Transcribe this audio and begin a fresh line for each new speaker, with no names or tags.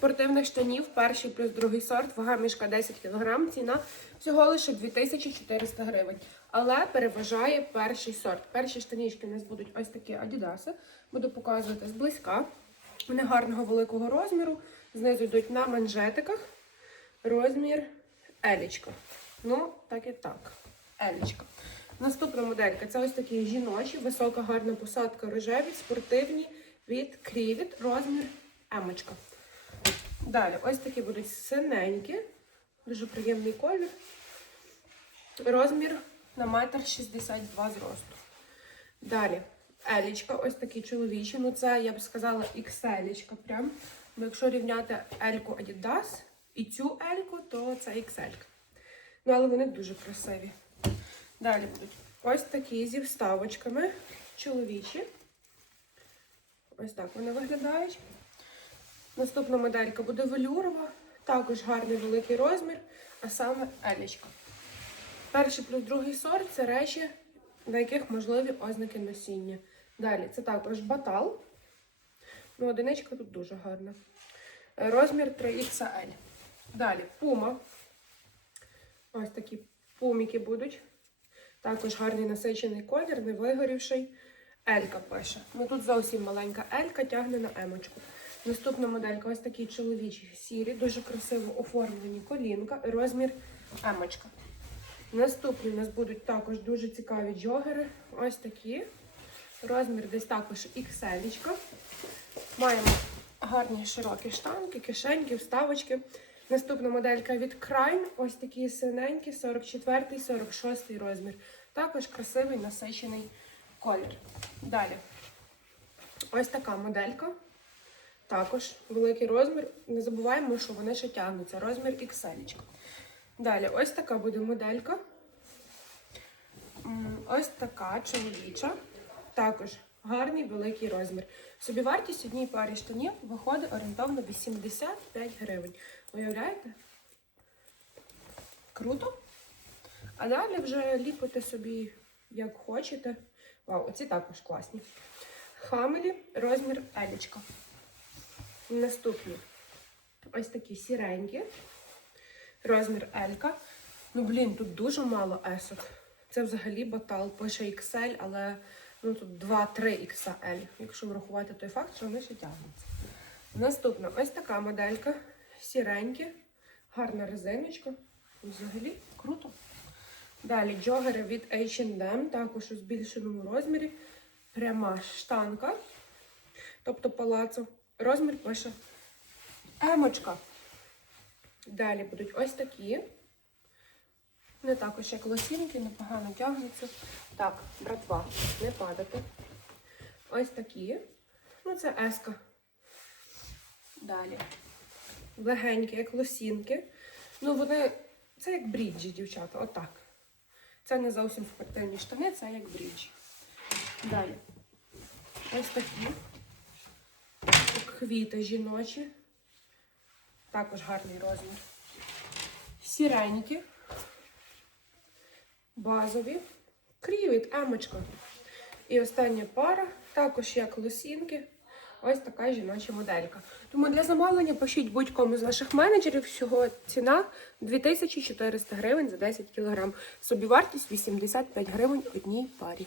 спортивних штанів, перший плюс другий сорт, вага мішка 10 кг, ціна всього лише 2400 гривень. Але переважає перший сорт. Перші штанішки у нас будуть ось такі адідаси. Буду показувати зблизька. Вони гарного великого розміру. Знизу йдуть на манжетиках. Розмір елічка. Ну, так і так. Елічка. Наступна моделька це ось такі жіночі, висока гарна посадка рожеві, спортивні від Крівіт, розмір емочка. Далі, ось такі будуть синенькі, дуже приємний колір. Розмір на метр 62 зросту. Далі, елічка, ось такі чоловічі. Ну це, я б сказала, XL прям. Бо якщо рівняти ельку Adidas і цю ельку, то це XL. Ну, але вони дуже красиві. Далі будуть ось такі зі вставочками чоловічі. Ось так вони виглядають. Наступна моделька буде велюрова, також гарний великий розмір, а саме елічка. Перший плюс другий сорт це речі, на яких можливі ознаки носіння. Далі це також батал. Ну, одиничка тут дуже гарна. Розмір 3XL. Далі пума. Ось такі пуміки будуть. Також гарний насичений колір, не вигорівший. Елька пише. Ну тут зовсім маленька Елька тягне на емочку. Наступна моделька ось такі чоловічі сірі, дуже красиво оформлені колінка, розмір емочка. Наступні у нас будуть також дуже цікаві джогери. Ось такі. Розмір десь також XL. Маємо гарні широкі штанки, кишеньки, вставочки. Наступна моделька від Crime. Ось такі синенькі, 44 46 розмір. Також красивий насичений колір. Далі. Ось така моделька. Також великий розмір. Не забуваємо, що вони ще тягнуться. Розмір XL. Далі, ось така буде моделька. Ось така чоловіча. Також гарний великий розмір. Собівартість одній парі штанів виходить орієнтовно 85 гривень. Уявляєте? Круто. А далі вже ліпите собі як хочете. Вау, оці також класні. Хамелі, розмір елічка. Наступні. Ось такі сіренькі. Розмір Елька. Ну, блін, тут дуже мало есок. Це взагалі батал. Пише XL, але ну, тут 2-3 XL, якщо врахувати той факт, що вони ще тягнуться. Наступна ось така моделька. Сіренькі. Гарна резиночка. Взагалі круто. Далі джогери від H&M, також у збільшеному розмірі. Пряма штанка. Тобто палацо. Розмір пише емочка. Далі будуть ось такі. Не також як лосінки, непогано тягнуться. Так, братва, не падати. Ось такі. Ну, це еска. Далі. Легенькі, як лосінки. Ну, вони. Це як бріджі, дівчата, отак. Це не зовсім спортивні штани, це як бріджі. Далі. Ось такі. Квіти жіночі. Також гарний розмір. Сіренькі. Базові. Крівіт, емочка. І остання пара, також як лосінки. Ось така жіноча моделька. Тому для замовлення пишіть будь-кому з наших менеджерів. Всього ціна 2400 гривень за 10 кг. Собівартість 85 гривень одній парі.